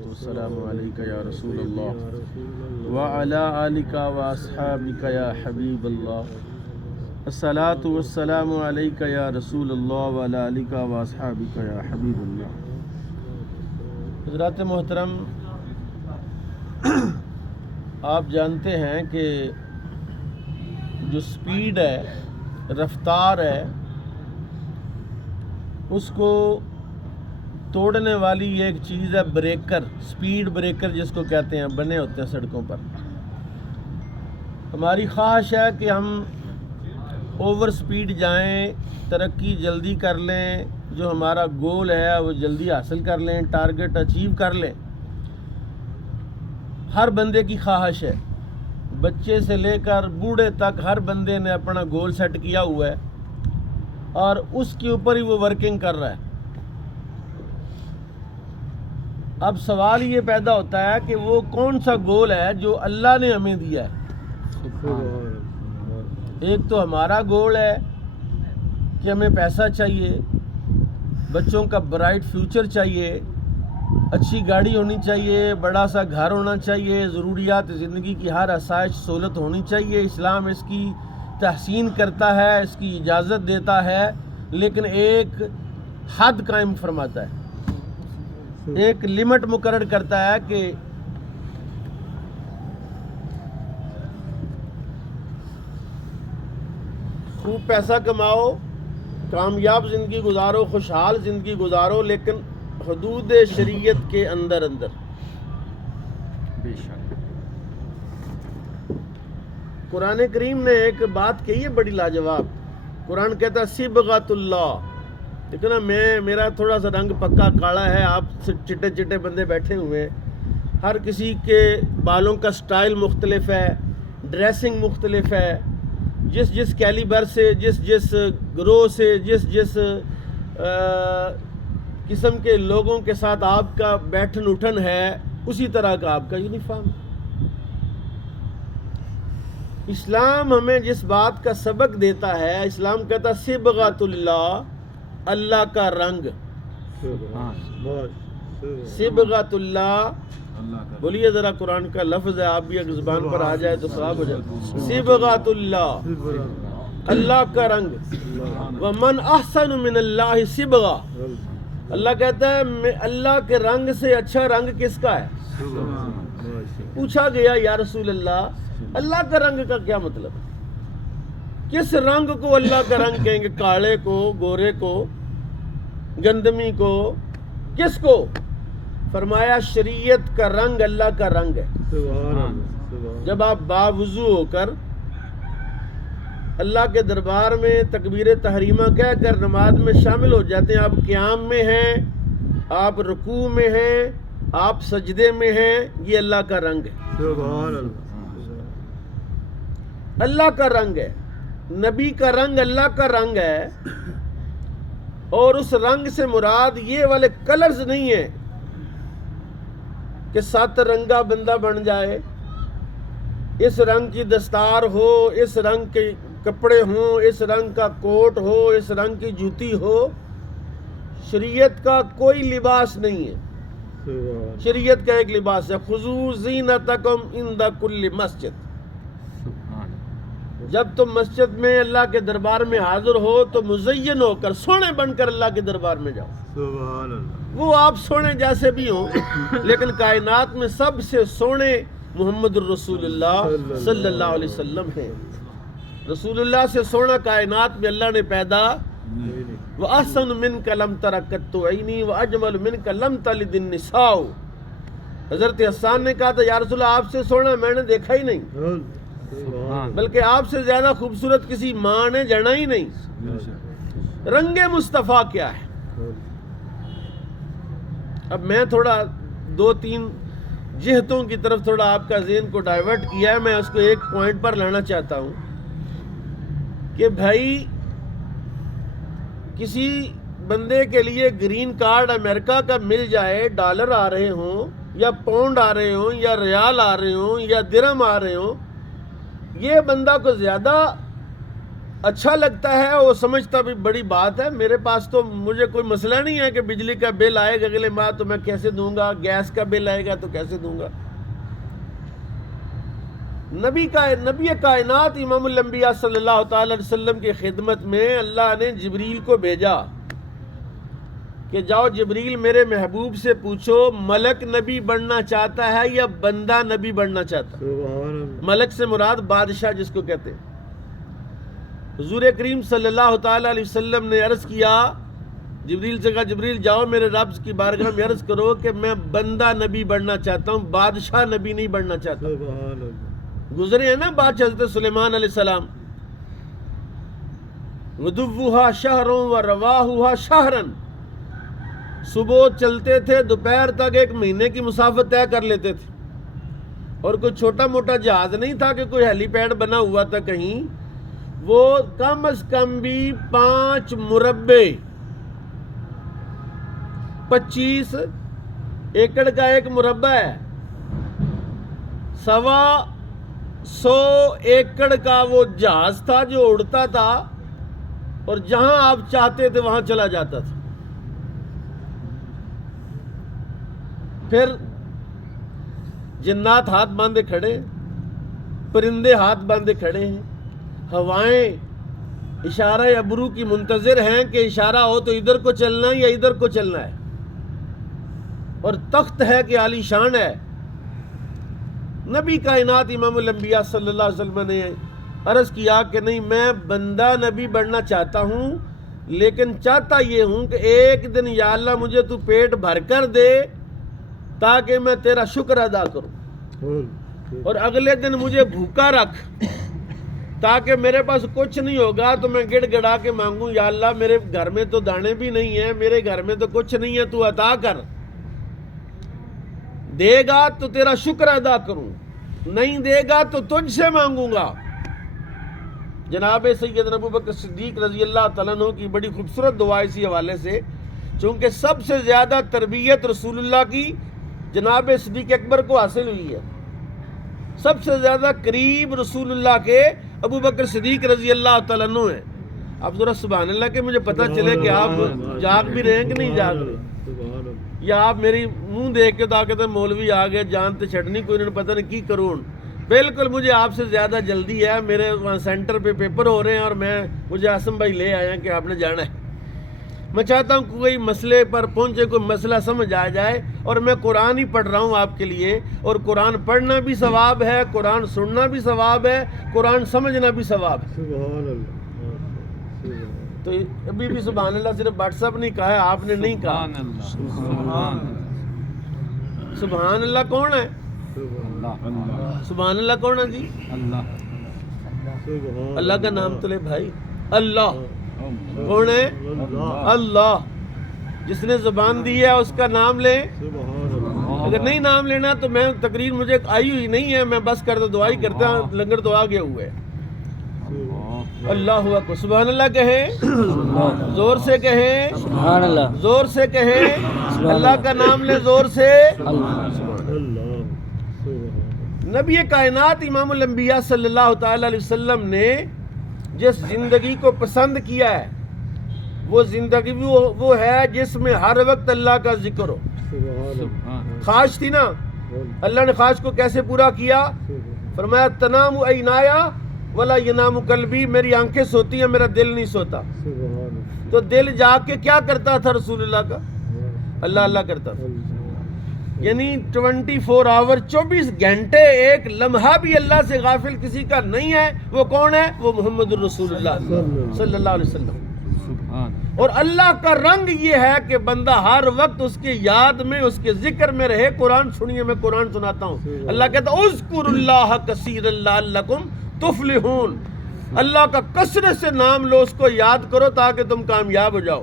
والسلام علیکہ یا رسول اللہ وعلی آلکہ واصحابکہ یا حبیب اللہ الصلاۃ والسلام علیکہ یا رسول اللہ وعلی آلکہ واصحابکہ یا حبیب اللہ۔ حضرات محترم، آپ جانتے ہیں کہ جو سپیڈ ہے، رفتار ہے، اس کو توڑنے والی ایک چیز ہے بریکر، سپیڈ بریکر جس کو کہتے ہیں، بنے ہوتے ہیں سڑکوں پر۔ ہماری خواہش ہے کہ ہم اوور سپیڈ جائیں، ترقی جلدی کر لیں، جو ہمارا گول ہے وہ جلدی حاصل کر لیں، ٹارگٹ اچیو کر لیں۔ ہر بندے کی خواہش ہے، بچے سے لے کر بوڑھے تک ہر بندے نے اپنا گول سیٹ کیا ہوا ہے اور اس کے اوپر ہی وہ ورکنگ کر رہا ہے۔ اب سوال یہ پیدا ہوتا ہے کہ وہ کون سا گول ہے جو اللہ نے ہمیں دیا ہے۔ ایک تو ہمارا گول ہے کہ ہمیں پیسہ چاہیے، بچوں کا برائٹ فیوچر چاہیے، اچھی گاڑی ہونی چاہیے، بڑا سا گھر ہونا چاہیے، ضروریات زندگی کی ہر آسائش سہولت ہونی چاہیے۔ اسلام اس کی تحسین کرتا ہے، اس کی اجازت دیتا ہے، لیکن ایک حد قائم فرماتا ہے، ایک لمٹ مقرر کرتا ہے کہ خوب پیسہ کماؤ، کامیاب زندگی گزارو، خوشحال زندگی گزارو، لیکن حدود شریعت کے اندر بے شک۔ قرآن کریم نے ایک بات کہی ہے بڑی لاجواب۔ قرآن کہتا ہے صبغۃ اللہ۔ دیکھو نا، میرا تھوڑا سا رنگ پکا کالا ہے، آپ سے چٹے چٹے بندے بیٹھے ہوئے ہیں، ہر کسی کے بالوں کا سٹائل مختلف ہے، ڈریسنگ مختلف ہے، جس کیلیبر سے، جس گروہ سے، جس قسم کے لوگوں کے ساتھ آپ کا بیٹھن اٹھن ہے، اسی طرح کا آپ کا یونیفارم۔ اسلام ہمیں جس بات کا سبق دیتا ہے، اسلام کہتا ہے صبغۃ اللہ، اللہ کا رنگ۔ صبغۃ اللہ، بولیے ذرا، قرآن کا لفظ ہے، آپ بھی اگر زبان پر آ جائے تو ثواب ہو جائے۔ صبغۃ اللہ، اللہ کا رنگ۔ ومن احسن من اللہ صبغہ، اللہ کہتا ہے اللہ کے رنگ سے اچھا رنگ کس کا ہے؟ پوچھا گیا یا رسول اللہ کا رنگ کا کیا مطلب ہے؟ کس رنگ کو اللہ کا رنگ کہیں گے؟ کالے کو، گورے کو، گندمی کو، کس کو؟ فرمایا شریعت کا رنگ اللہ کا رنگ ہے۔ جب آپ باوضو ہو کر اللہ کے دربار میں تکبیر تحریمہ کہہ کر نماز میں شامل ہو جاتے ہیں، آپ قیام میں ہیں، آپ رکوع میں ہیں، آپ سجدے میں ہیں، یہ اللہ کا رنگ ہے، اللہ کا رنگ ہے۔ نبی کا رنگ اللہ کا رنگ ہے، اور اس رنگ سے مراد یہ والے کلرز نہیں ہیں کہ 7 رنگا بندہ بن جائے، اس رنگ کی دستار ہو، اس رنگ کے کپڑے ہوں، اس رنگ کا کوٹ ہو، اس رنگ کی جوتی ہو۔ شریعت کا کوئی لباس نہیں ہے، شریعت کا ایک لباس ہے، خذوا زینتکم عند کل مسجد۔ جب تم مسجد میں اللہ کے دربار میں حاضر ہو تو مزین ہو کر، سونے بن کر اللہ کے دربار میں جاؤ۔ سبحان اللہ۔ وہ آپ سونے جیسے بھی ہوں، لیکن کائنات میں سب سے سونے محمد الرسول اللہ صلی اللہ علیہ وسلم ہیں۔ رسول اللہ سے سونا کائنات میں اللہ نے پیدا۔ وَأَحْسَنُ مِنْكَ لَمْ تَرَ قَطُّ عَيْنِي وَأَجْمَلُ مِنْكَ لَمْ تَلِدِ النِّسَاءُ۔ حضرت حسان نے کہا تھا یا رسول اللہ، آپ سے سونا میں نے دیکھا ہی نہیں، بلکہ آپ سے زیادہ خوبصورت کسی ماں نے جنا ہی نہیں۔ رنگ مصطفیٰ کیا ہے؟ اب میں تھوڑا 2-3 جہتوں کی طرف تھوڑا آپ کا ذہن کو ڈائیورٹ کیا ہے، میں اس کو ایک پوائنٹ پر لانا چاہتا ہوں کہ بھائی، کسی بندے کے لیے گرین کارڈ امریکہ کا مل جائے، ڈالر آ رہے ہوں یا پاؤنڈ آ رہے ہوں یا ریال آ رہے ہوں یا درہم آ رہے ہوں، یہ بندہ کو زیادہ اچھا لگتا ہے وہ سمجھتا بھی بڑی بات ہے، میرے پاس تو مجھے کوئی مسئلہ نہیں ہے کہ بجلی کا بل آئے گا اگلے ماہ تو میں کیسے دوں گا، گیس کا بل آئے گا تو کیسے دوں گا۔ نبی کائنات امام الانبیاء صلی اللہ تعالی علیہ وسلم کی خدمت میں اللہ نے جبریل کو بھیجا کہ جاؤ جبریل میرے محبوب سے پوچھو ملک نبی بننا چاہتا ہے یا بندہ نبی بننا چاہتا ہے۔ ملک سے مراد بادشاہ جس کو کہتے ہیں۔ حضور کریم صلی اللہ تعالی علیہ وسلم نے عرض کیا، جبریل سے کہا جبریل جاؤ میرے رب کی بارگاہ میں عرض کرو کہ میں بندہ نبی بننا چاہتا ہوں، بادشاہ نبی نہیں بننا چاہتا۔ گزرے ہیں نا بات حضرت سلیمان علیہ السلام، غدوہا شہروں و رواہا شہرن، صبح چلتے تھے دوپہر تک 1 مہینے کی مسافت طے کر لیتے تھے، اور کوئی چھوٹا موٹا جہاز نہیں تھا کہ کوئی ہیلی پیڈ بنا ہوا تھا کہیں، وہ کم از کم بھی 5 مربع 25 ایکڑ کا 1 مربع ہے، 125 ایکڑ کا وہ جہاز تھا جو اڑتا تھا اور جہاں آپ چاہتے تھے وہاں چلا جاتا تھا۔ پھر جنات ہاتھ باندھے کھڑے، پرندے ہاتھ باندھے کھڑے ہیں، ہوائیں اشارہ ابرو کی منتظر ہیں کہ اشارہ ہو تو ادھر کو چلنا ہے یا ادھر کو چلنا ہے، اور تخت ہے کہ عالی شان ہے۔ نبی کائنات امام الانبیاء صلی اللہ علیہ وسلم نے عرض کیا کہ نہیں میں بندہ نبی بننا چاہتا ہوں، لیکن چاہتا یہ ہوں کہ ایک دن یا اللہ مجھے تو پیٹ بھر کر دے تاکہ میں تیرا شکر ادا کروں، اور اگلے دن مجھے بھوکا رکھ تاکہ میرے پاس کچھ نہیں ہوگا تو میں گڑ گڑا کے مانگوں یا اللہ میرے گھر میں تو دانے بھی نہیں ہیں، میرے گھر میں تو کچھ نہیں ہے، تو عطا کر، دے گا تو تیرا شکر ادا کروں، نہیں دے گا تو تجھ سے مانگوں گا۔ جناب سیدنا ابوبکر صدیق رضی اللہ تعالیٰ عنہ کی بڑی خوبصورت دعا اسی حوالے سے، چونکہ سب سے زیادہ تربیت رسول اللہ کی جناب صدیق اکبر کو حاصل ہوئی ہے، سب سے زیادہ قریب رسول اللہ کے ابوبکر صدیق رضی اللہ تعالیٰ عنہ ہیں۔ اب ذرا سبحان اللہ کہ مجھے پتہ چلے کہ آپ جاگ بھی رہے ہیں کہ نہیں جاگ رہے، یا آپ میری منہ دیکھ کے تاکہ تو مولوی آ گئے جانتے چھٹنی کوئی انہوں نے پتہ نہیں کی کروں۔ بالکل مجھے آپ سے زیادہ جلدی ہے، میرے وہاں سینٹر پہ پیپر ہو رہے ہیں اور مجھے عاصم بھائی لے آئے ہیں کہ آپ نے جانا ہے۔ میں چاہتا ہوں کوئی مسئلے پر پہنچے، کوئی مسئلہ سمجھ آ جائے، اور میں قرآن ہی پڑھ رہا ہوں آپ کے لیے، اور قرآن پڑھنا بھی ثواب ہے، قرآن سننا بھی ثواب ہے، قرآن سمجھنا بھی ثواب ہے۔ سبحان اللہ۔ تو ابھی بھی سبحان اللہ صرف واٹس ایپ نہیں کہا ہے، آپ نے نہیں کہا۔ سبحان اللہ کون ہے؟ سبحان اللہ کون ہے جی؟ اللہ کا نام تو لے بھائی، اللہ کون ہے؟ اللہ، جس نے زبان دی ہے اس کا نام لے، اگر نہیں نام لینا تو میں تقریر مجھے آئی ہوئی نہیں ہے، میں بس کرتا دعائی کرتا ہوں، لنگر تو آ گیا ہوئے۔ اللہ اکبر، سبحان اللہ کہیں، زور سے کہیں، سبحان اللہ، زور سے کہیں، اللہ کا نام لے زور سے۔ نبی کائنات امام الانبیاء صلی اللہ تعالی علیہ وسلم نے جس زندگی کو پسند کیا ہے وہ زندگی وہ ہے جس میں ہر وقت اللہ کا ذکر ہو۔ خواہش تھی نا، اللہ نے خواہش کو کیسے پورا کیا؟ فرمایا تنام عینایا ولا ینام قلبی، میری آنکھیں سوتی ہیں میرا دل نہیں سوتا۔ تو دل جاگ کے کیا کرتا تھا رسول اللہ کا؟ اللہ اللہ کرتا تھا، یعنی 24 آور 24 گھنٹے ایک لمحہ بھی اللہ سے غافل کسی کا نہیں ہے۔ وہ کون ہے؟ وہ محمد الرسول اللہ صلی اللہ علیہ وسلم۔ اور اللہ کا رنگ یہ ہے کہ بندہ ہر وقت اس کی یاد میں، اس کے ذکر میں رہے۔ قرآن سنیے، میں قرآن سناتا ہوں۔ اللہ کہتا ہے اذکروا اللہ کثیرا لعلکم تفلحون، اللہ کا کثرت سے نام لو، اس کو یاد کرو تاکہ تم کامیاب ہو جاؤ۔